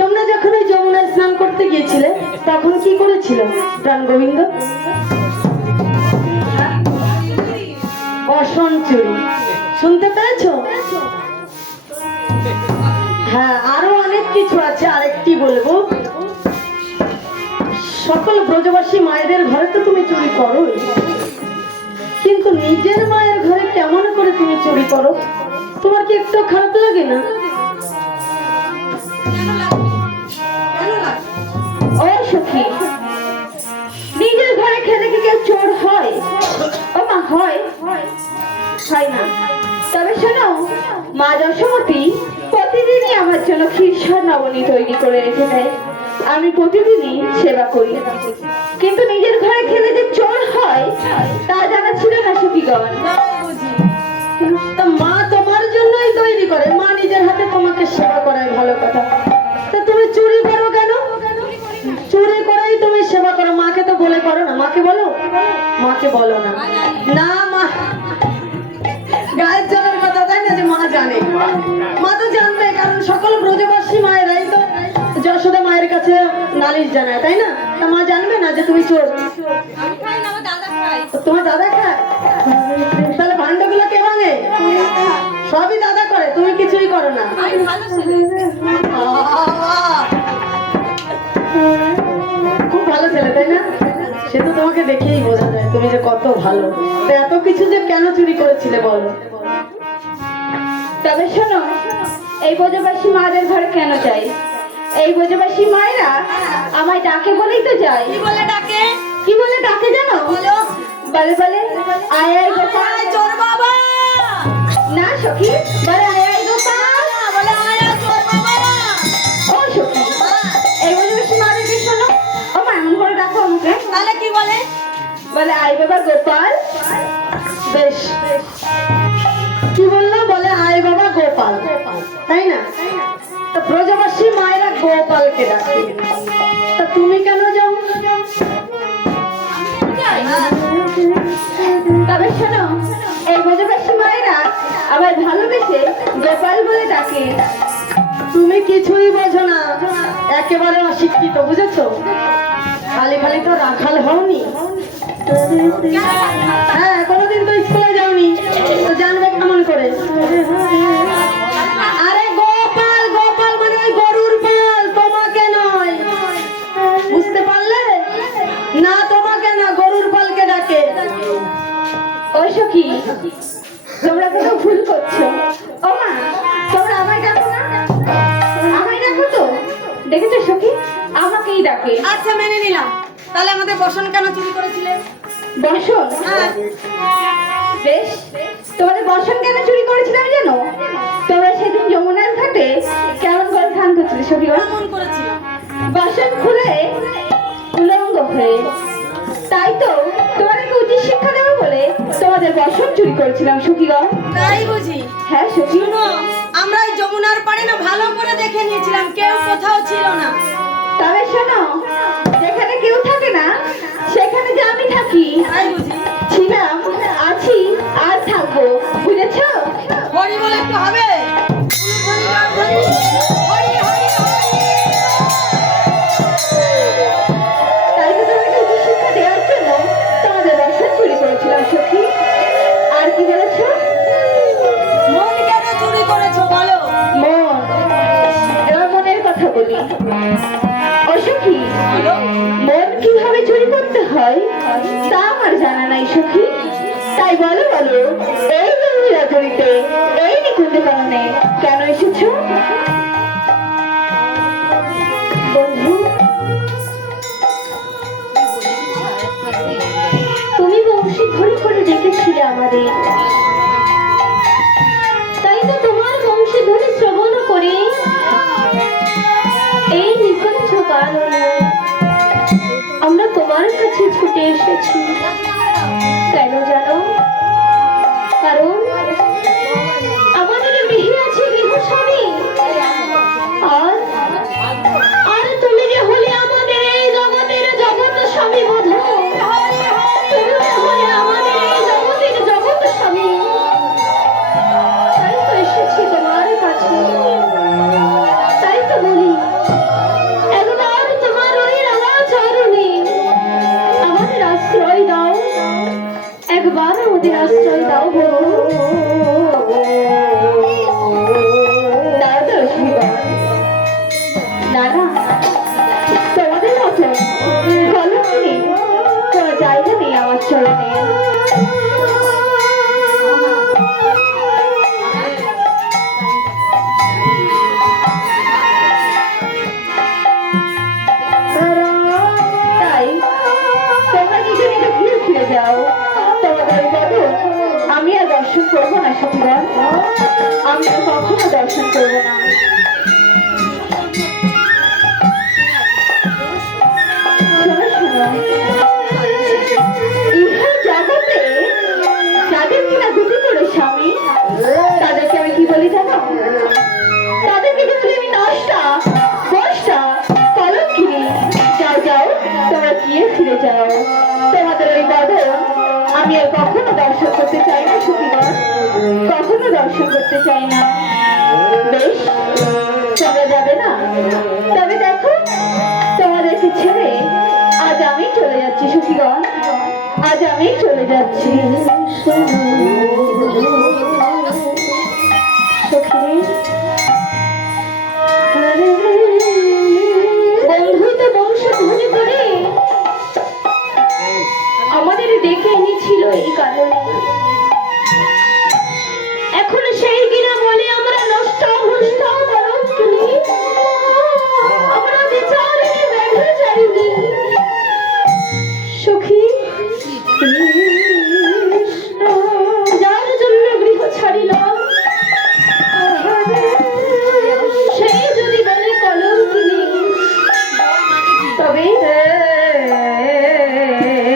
তোমরা যখন ওই যমুনায় স্নান করতে গিয়েছিলে তখন কি করেছিল প্রাণ গোবিন্দ? বসন চুরি। শুনতে পেয়েছো? হ্যাঁ, আরো অনেক কিছু আছে, আরেকটি বলবো। সকল ব্রজবাসী মায়েদের ঘরে তো তুমি চুরি করোই, কিন্তু নিজের মায়ের ঘরে কেমন করে তুমি চুরি করো? তোমার কি একটু খারাপ লাগে না? ও সখী, নিজের ঘরে খেলে কি কেউ চোর হয়? ও মা, হয়? হয় না। তবে শোনো, মা যশোমতী প্রতিদিনই আমার জন্য ক্ষীরসার নবনী তৈরি করে রেখে দেয়। আমি প্রতিদিনই সেবা করি, কিন্তু নিজের ঘরে খেলে যে চোর হয় তা জানা ছিল না সখীগণ। তা মা তোমার জন্যই তৈরি করে, মা নিজের হাতে তোমাকে সেবা করায়, ভালো কথা। তা তুমি চুরি করো কেন? চুরি করেই তুমি সেবা করো, মাকে তো বলে করো না। মাকে বলো? মাকে বলো না। না, মা গায়ের জলের কথা, তাই না? যে মা জানে, মা তো জানবে, কারণ সকল ব্রজবাসী মায়েরাই তো যশোদা মায়ের কাছে নালিশ জানায়, তাই না? তা মা জানবে না যে তুমি চোর? তোমার দাদা খায়? তাহলে ভান্ডগুলো কে ভাঙে? সবই দাদা করে, তুমি কিছুই করো না। খুব ভালো ছেলে, তাই না? সে তো তোমাকে দেখেই বোঝা যায় তুমি যে কত ভালো। তো এত কিছু যে কেন চুরি করেছিলে বলো? তবে শোনো, এই ব্রজবাসী মাদের ঘরে কেন যাই? এই ব্রজবাসী মায়েরা আমায় ডাকে বলেই তো যাই। কি বলে ডাকে? কি বলে ডাকে জানো? বলো। বলে বলে আয় আয় গোপাল, চোর বাবা। না সখী, বলে আয় আয় গোপাল, বলে আয় আয় চোর বাবা। ও সখী, এই ব্রজবাসী মাদেরকে শোনো, ও মা এমন করে ডাকো আমাকে। তাহলে কি বলে? বলে আয় বাবা গোপাল। বেশ, কি বললো? বলে আয় বাবা গোপাল, তাই না? তো ব্রজবাসী মায়েরা গোপালকে ডাকে, তা তুমি কেন যাও? তবে শোনো, এই ব্রজবাসী মায়েরা আবার ভালোবেসে গোপাল বলে ডাকে। তুমি কিছুই বোঝো না, একেবারে অশিক্ষিত, বুঝেছো? খালি খালি তো রাখাল হওনি। হ্যাঁ, কোনোদিন তো স্কুলে যাওনি, তো জানবে কেমন করে? আরে গোপাল, গোপাল মানে ওই গরুর পাল, তোমাকে নয়, বুঝতে পারলে? না, তোমাকে না, গরুর পালকে ডাকে। ও সখী, তোমরা তো ভুল করছো। ও মা, তোমরা আমায় ডাকো না? আমায় ডাকো তো? দেখেছো সখী, আমাকেই ডাকে। আচ্ছা, মেনে নিলাম। তাহলে আমাদের বসন কেন চুরি করেছিলে? বসন? বেশ, তোমাদের বসন কেন চুরি করেছিলাম জানো? তোমরা সেদিন যমুনার ঘাটে কেমন করে ধান করছিলে সখী? কেমন করেছিলাম? বসন খুলে উলঙ্গ হয়ে। তাই তো তোমাদেরকে উচিত শিক্ষা দেবো বলে তোমাদের বসন চুরি করেছিলাম সখীগণ। তাই বুঝি? হ্যাঁ সখী। শুনো, আমরা এই যমুনার পাড়ে না ভালো করে দেখে নিয়েছিলাম, কেউ কোথাও ছিল না। তবে শোনো, যেখানে কেউ থাকে না সেখানে যে আমি থাকি। তাই বুঝি? ছিলাম, আছি, আর থাকবো, বুঝেছো? হরি বলে একটু হবে? হরি, হরি, হরি, তাই তো তোমাকে উচিত শিক্ষা দেওয়ার জন্য তোমাদের দর্শন চুরি করেছিলাম সখী। আর কি বলেছো? মন কেন চুরি করেছো বলো? মন, এবার মনের কথা বলি। ও সখী, বলো। মন কিভাবে চুরি করতে হয় তা আমার জানা নাই সখী। তাই বলো বলো, এই গভীরা চুরিতে এই নিকুঞ্জ কারণে কেন এসেছো? বন্ধু, তুমি বংশী ধরে করে ডেকেছিলে আমাদের, তাই তো তোমার বংশী ধরে শ্রবণ করে এই নিকুঞ্জ কাননে আমরা তোমার কাছে ছুটে এসেছি। কেন জানো? কারণ আমাদের গৃহে আছে গৃহস্বামী, আর আর তুমি যে হলে আমাদের এই জগতের জগৎ স্বামী বধূ। তুমি যে হলে আমাদের এই জগতের জগৎ স্বামী। তাই তো এসেছি তোমার কাছে। তাই তো বলি, একবার তোমার ওই রাঙা চরণে আমাদের আশ্রয় দাও, একবার আমাদের আশ্রয় দাও বন্ধু। দাও দাও শ্রীবান। না না, তোমাদের মতো কলঙ্কিনী কোনো জায়গা নেই আমার চরণে। তাই তোমরা নিজে নিজে ঘুরে ফিরে যাও। তোমাদের ওই বদল আমি আর দর্শন করবো না সখীগণ, আমি আর কখনো দর্শন করবো না। শোনো শোনো, ইহা জগতে যাদের কিনা দুটি করে স্বামী, তাদেরকে আমি কি বলি জানো? তাদেরকে কি বলি আমি? নষ্টা, বষ্টা, কলঙ্কিনী। যাও যাও, তোমরা গিয়ে ফিরে যাও। তোমাদের ওই বদল আমি আর কখনো দর্শন করতে চাই না সখীগণ, কখনো দর্শন করতে চাই না। বেশ, তোমরা যাবে না? তবে দেখো, তোমাদেরকে ছেড়ে আজ আমি চলে যাচ্ছি সখীগণ, আজ আমি চলে যাচ্ছি। সখী, বন্ধুই তো বংশ ধরে করে আমাদের ডেকে এনেছিল এই কারণে। এখন সেই কিনা বলে আমরা নষ্ট ভ্রষ্ট কলঙ্কিনী, আমরা বিচারিণী ব্যভিচারিণী। সখী, যার জন্য গৃহ ছাড়িলাম, সেই যদি বলে কলঙ্কিনী, তবে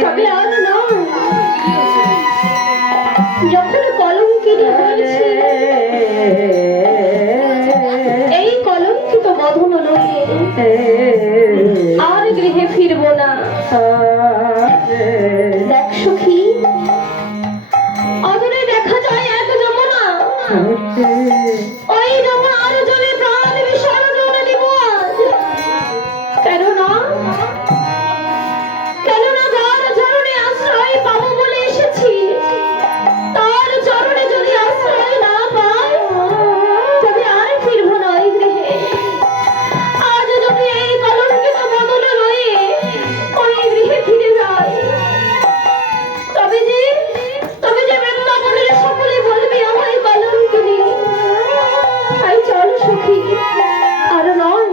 তবে আর নয়। যখন কলঙ্কিনী হয়েছে, এই কলঙ্কিত বধন নয়, আর গৃহে ফিরবো না। দেখ সখী, অদূরে দেখা যায় এক যমুনা, ওই যমুনার জলে প্রাণ বিসর্জন দিব আজ। কেননা যার চরণে আশ্রয় পাবো বলে এসেছি, তার চরণে যদি আশ্রয় না পাই, তবে আর ফিরবো না ওই গৃহে। আজ যদি এই কলঙ্কিত বদল রয়ে ওই গৃহে ফিরে যাই, তবে যে বৃন্দাবনের সকলে বলবে আমায় কলঙ্কিনী। তাই চল সখী, আর নয়,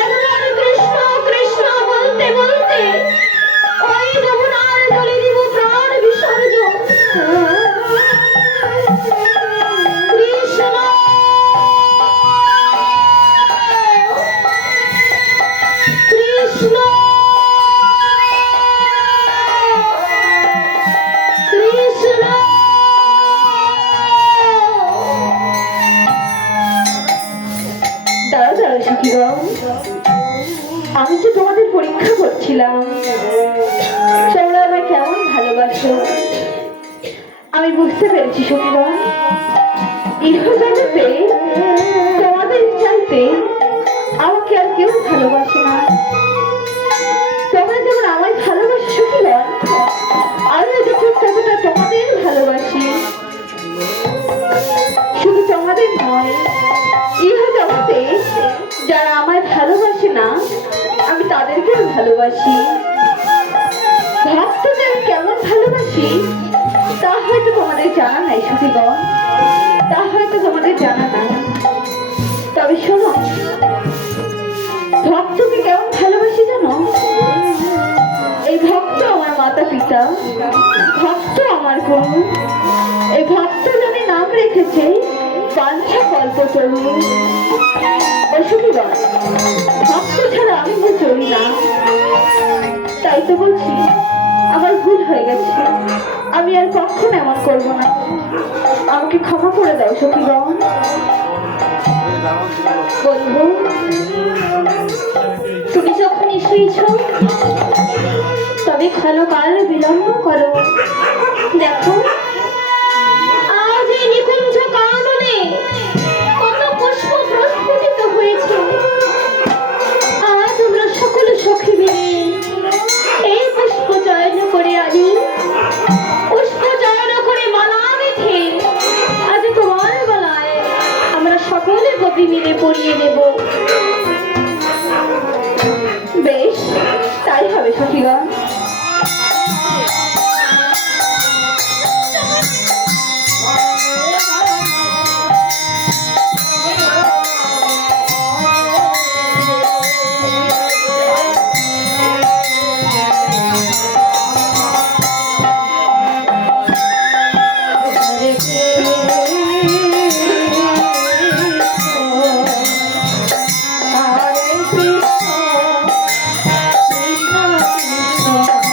একবার কৃষ্ণ কৃষ্ণ বলতে বলতে ওই যমুনার জলে দিব প্রাণ বিসর্জন। কৃষ্ণ কৃষ্ণ কৃষ্ণ। দাঁড়াও দাঁড়াও সখীগণ, আমি যে তোমাদের পরীক্ষা করছিলাম তোমরা আমায় কেমন ভালোবাসো। আমি বুঝতে পেরেছি সখীগণ, ইহজগতে তোমাদের চাইতে আমাকে আর কেউ ভালোবাসে না। তোমরা যেমন আমায় ভালোবাসো সখীগণ, আমিও যে ঠিক ততটা তোমাদের ভালোবাসি। শুধু তোমাদের নয়, ইহজগতে যারা আমায় ভালোবাসে না আমি তাদেরকেও ভালোবাসি। ভক্তকে আমি কেমন ভালোবাসি তা হয়তো তোমাদের জানা নাই সখীগণ, তা হয়তো তোমাদের জানা নাই। তবে শোনো, ভক্তকে কেমন ভালোবাসি জানো? এই ভক্ত আমার মাতা পিতা, ভক্ত আমার গুরু। এই ভক্ত জনে নাম রেখেছে বাঞ্ছা কল্পতরু। অসুবিধা ভক্ত ছাড়া আমি যে চলি না। তাই তো বলছি আমার ভুল হয়ে গেছে, আমি আর কখনো এমন করবো না। আমাকে ক্ষমা করে দাও সখীগণ। বন্ধু, তুমি যখন এসেছ তবে ক্ষণকাল বিলম্ব করো। দেখো, আজ এই নিকুঞ্জ কাননে কত পুষ্প প্রস্ফুটিত হয়েছে। আজ আমরা সকল সখী মিলে এই পুষ্প চয়ন করে আনি, পুষ্প চয়ন করে মালা বেঁধে আজ তোমার গলায় আমরা সকলে কবি মিলে পরিয়ে দেব। বেশ, তাই হবে সখীগণ। Krishna Krishna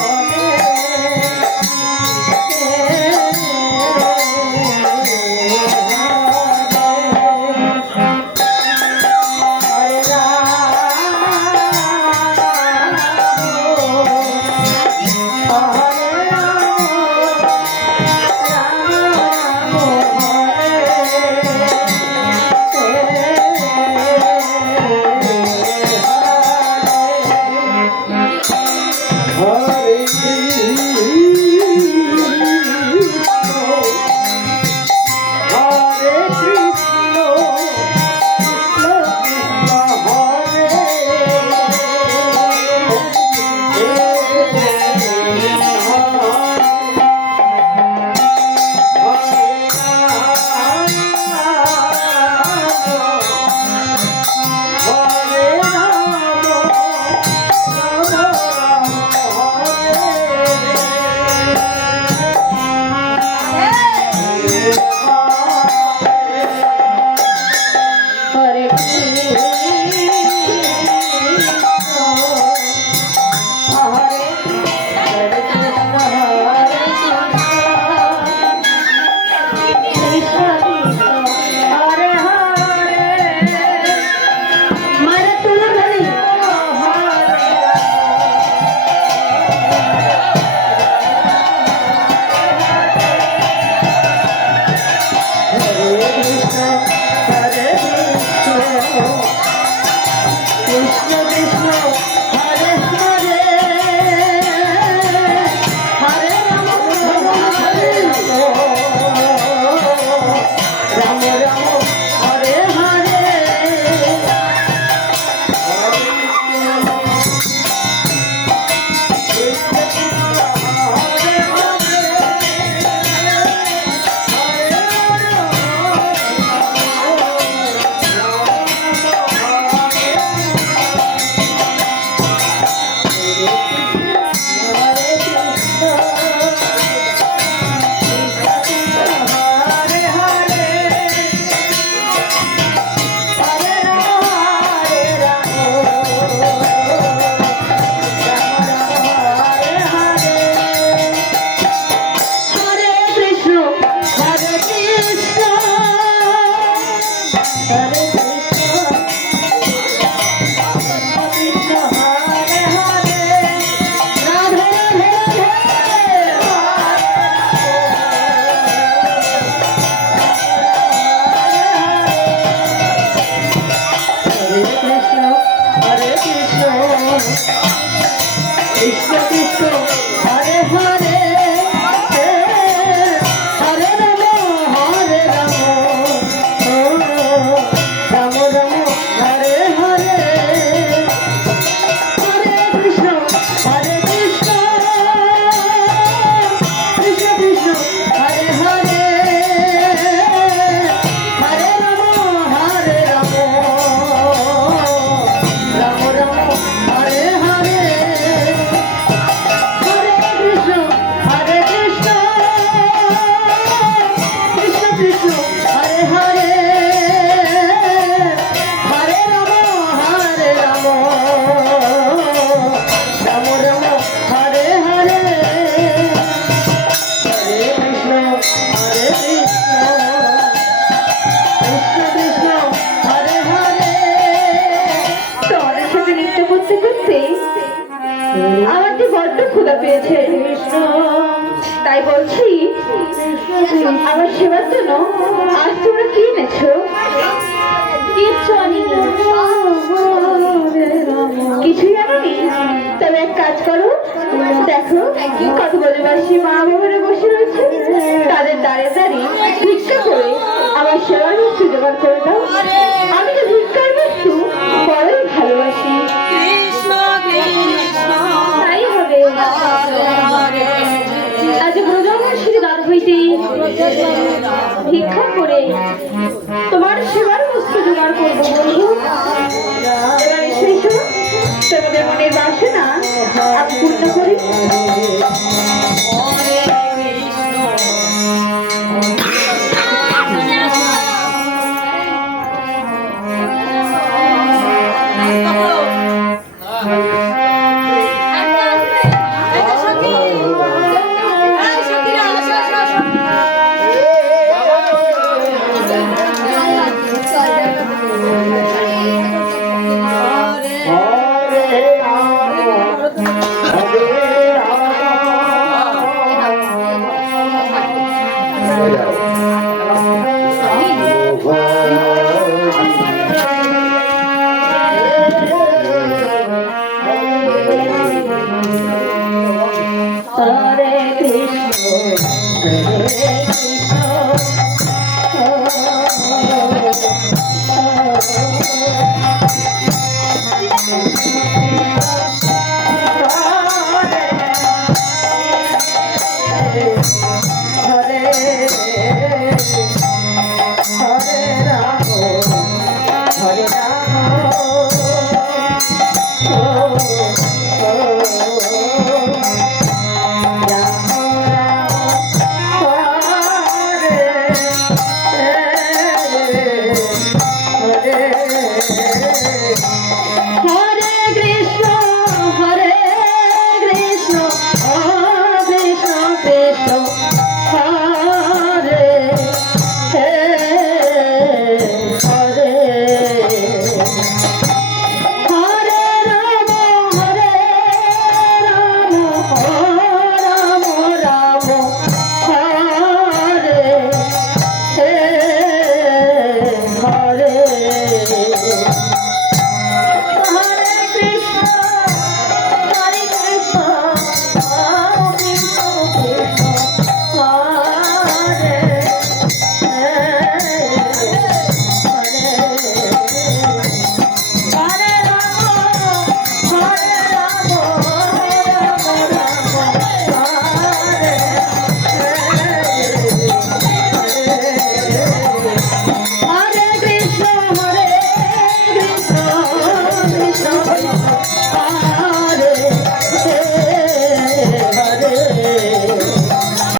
ক্ষুধা পেয়েছে তাই বলছি আমার সেবার জন্য আজ তোমরা কি এনেছো? কিচ্ছু আনিনি। কিছুই আনোনি? তবে এক কাজ করো, দেখো কত বলিবাসী মা বাবারা বসে রয়েছে, তাদের দাঁড়ে দাঁড়িয়ে ভিক্ষা করে আমার সেবার বস্তু জোগাড় করে দাও। আমি তো ভিক্ষার বস্তু বড়ই ভালোবাসি। কৃষ্ণ কৃষ্ণ তাই হবে। হরে আজ ব্রজবাসীর দ্বার হইতে ভিক্ষা করে তোমার সেবার বস্তু জোগাড় করবো বন্ধু। এবার এসো এসো, তোমাদের মনের বাসনা আমি পূর্ণ করি। হরে কৃষ্ণ হরে কৃষ্ণ হরে হরে রাম হরে হরে কৃষ্ণ হরে কৃষ্ণ কৃষ্ণ কৃষ্ণ হরে হরে হরে রাম রাম রাম হরে হরে হরে কৃষ্ণ হরে কৃষ্ণ কৃষ্ণ কৃষ্ণ হরে হরে রাম হরে কৃষ্ণ কৃষ্ণ কৃষ্ণ হরে